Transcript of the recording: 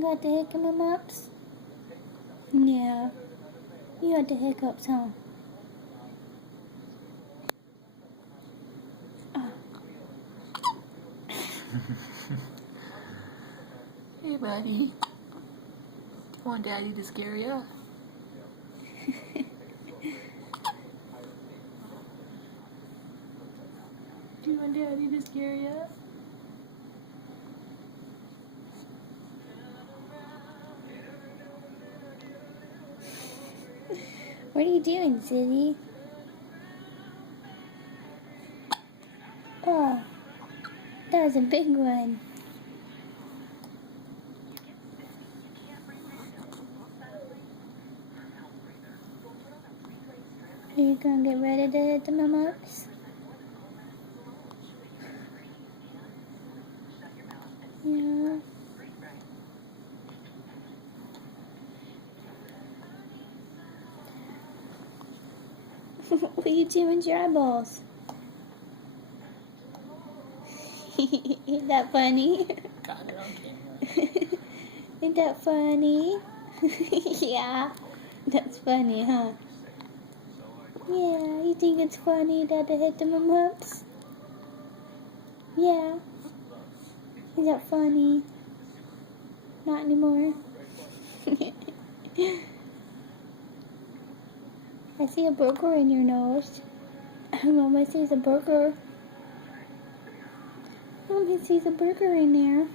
Got the hiccups? Yeah. You got the hiccups, huh? Oh. Hey, buddy. Do you want Daddy to scare you? Do you want Daddy to scare you? What are you doing, Ziggy? Oh, that was a big one. Are you gonna get ready to hit the mumps? Yeah. What are you doing with your eyeballs? Ain't that funny? Got it on camera. Ain't that funny? Yeah, that's funny, huh? Yeah, you think it's funny that I hit the mumps? Yeah. Is that funny? Not anymore. I see a burger in your nose. Mama sees a burger. Mommy sees a burger in there.